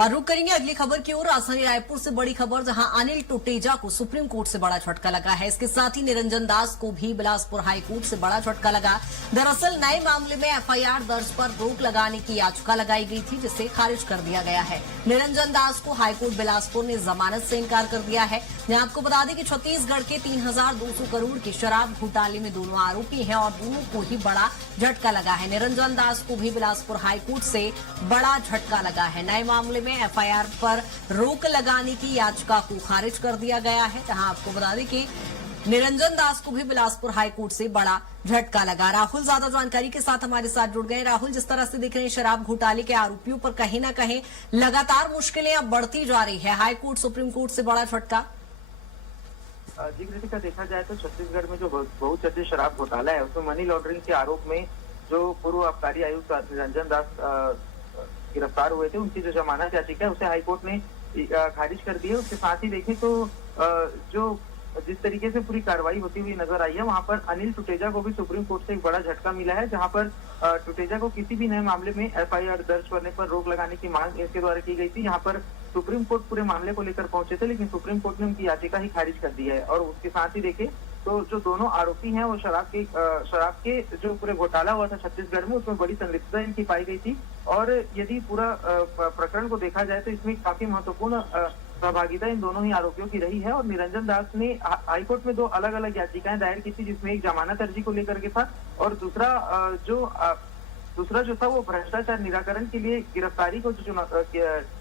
और रुक करेंगे अगली खबर की ओर। राजधानी रायपुर से बड़ी खबर, जहां अनिल टुटेजा को सुप्रीम कोर्ट से बड़ा झटका लगा है। इसके साथ ही निरंजन दास को भी बिलासपुर हाईकोर्ट से बड़ा झटका लगा। दरअसल नए मामले में एफआईआर दर्ज पर रोक लगाने की याचिका लगाई गई थी, जिसे खारिज कर दिया गया है। निरंजन दास को हाईकोर्ट बिलासपुर ने जमानत से इनकार कर दिया है। मैं आपको बता दें कि छत्तीसगढ़ के 3,200 करोड़ के शराब घोटाले में दोनों आरोपी हैं और दोनों को ही बड़ा झटका लगा है। निरंजन दास को भी बिलासपुर हाईकोर्ट से बड़ा झटका लगा है। नए मामले में एफआईआर पर रोक लगाने की याचिका को खारिज कर दिया गया है, जहां आपको बता दें कि निरंजन दास को भी बिलासपुर हाईकोर्ट से बड़ा झटका लगा। राहुल ज्यादा जानकारी के साथ हमारे साथ जुड़ गए। राहुल, जिस तरह से देख रहे हैं शराब घोटाले के आरोपियों पर कहीं न कहीं लगातार मुश्किलें अब बढ़ती जा रही है। हाईकोर्ट सुप्रीम कोर्ट से बड़ा झटका। जी कृतिका, देखा जाए तो छत्तीसगढ़ में जो बहुचर्चित शराब घोटाला है उसमें मनी लॉन्ड्रिंग के आरोप में जो पूर्व आबकारी आयुक्त निरंजन दास गिरफ्तार हुए थे, उनकी जो जमानत याचिका है उसे हाईकोर्ट ने खारिज कर दी है। उसके साथ ही देखें तो जो जिस तरीके से पूरी कार्रवाई होती हुई नजर आई है, वहां पर अनिल टुटेजा को भी सुप्रीम कोर्ट से एक बड़ा झटका मिला है, जहां पर टुटेजा को किसी भी नए मामले में एफआईआर दर्ज करने पर रोक लगाने की मांग इसके द्वारा की गई थी। यहाँ पर सुप्रीम कोर्ट पूरे मामले को लेकर पहुंचे थे, लेकिन सुप्रीम कोर्ट ने उनकी याचिका ही खारिज कर दी है। और उसके साथ ही देखें तो जो दोनों आरोपी हैं वो शराब के जो पूरे घोटाला हुआ था छत्तीसगढ़ में, उसमें बड़ी संलिप्तता इनकी पाई गई थी। और यदि पूरा प्रकरण को देखा जाए तो इसमें काफी महत्वपूर्ण सहभागिता इन दोनों ही आरोपियों की रही है। और निरंजन दास ने हाईकोर्ट में 2 अलग अलग याचिकाएं दायर की थी, जिसमें एक जमानत अर्जी को लेकर के था और दूसरा जो था वो भ्रष्टाचार निराकरण के लिए गिरफ्तारी को जो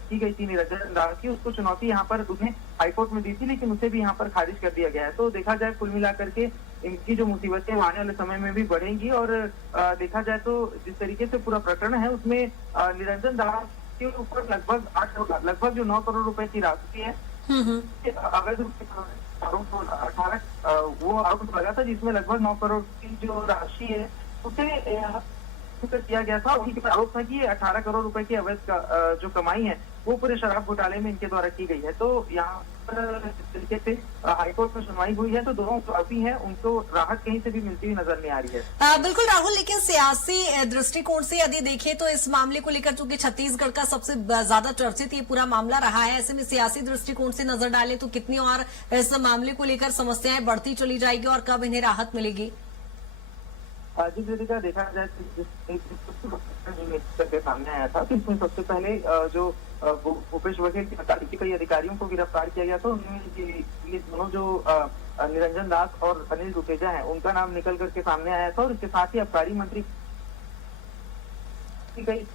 की गई थी निरंजन दास की, उसको चुनौती यहाँ पर उसने हाईकोर्ट में दी थी, लेकिन उसे भी यहाँ पर खारिज कर दिया गया है। तो देखा जाए कुल मिलाकर के इनकी जो मुसीबतें आने वाले समय में भी बढ़ेंगी। और देखा जाए तो जिस तरीके से पूरा प्रकरण है उसमें निरंजन दास के ऊपर लगभग जो 9 करोड़ रुपए की राशि है, अवैध रूप से वो आरोप लगा था, जिसमें लगभग 9 करोड़ की जो राशि है उसे किया गया था। उनके पर आरोप था कि 18 करोड़ रुपए की अवैध जो कमाई है वो पूरे शराब घोटाले में इनके द्वारा की गई है। तो यहाँ पर जिस तरीके से हाईकोर्ट में सुनवाई हुई है तो दोनों आरोपी हैं, उनको राहत कहीं से भी मिलती हुई नजर नहीं आ रही है। बिल्कुल राहुल, लेकिन सियासी दृष्टिकोण से यदि देखें तो इस मामले को लेकर चूंकि छत्तीसगढ़ का सबसे ज्यादा चर्चित ये पूरा मामला रहा है, ऐसे में सियासी दृष्टिकोण से नजर डालें तो कितनी और इस मामले को लेकर समस्याएं बढ़ती चली जाएगी और कब इन्हें राहत मिलेगी? जी कृतिका, देखा जाए तो सामने आया था, इसमें सबसे पहले जो भूपेश बघेल की अदालत के कई अधिकारियों को गिरफ्तार किया गया था। उनमें ये दोनों जो निरंजन दास और अनिल टुटेजा हैं, उनका नाम निकल करके सामने आया था। और इसके साथ ही आबकारी मंत्री कई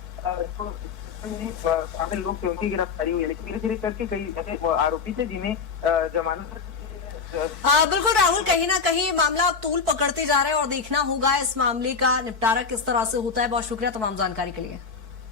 शामिल लोग थे, उनकी गिरफ्तारी हुई है, लेकिन धीरे धीरे करके कई ऐसे आरोपी थे जिन्हें जमानत बिल्कुल राहुल, कहीं ना कहीं मामला अब तूल पकड़ते जा रहा है और देखना होगा इस मामले का निपटारा किस तरह से होता है। बहुत शुक्रिया तमाम जानकारी के लिए।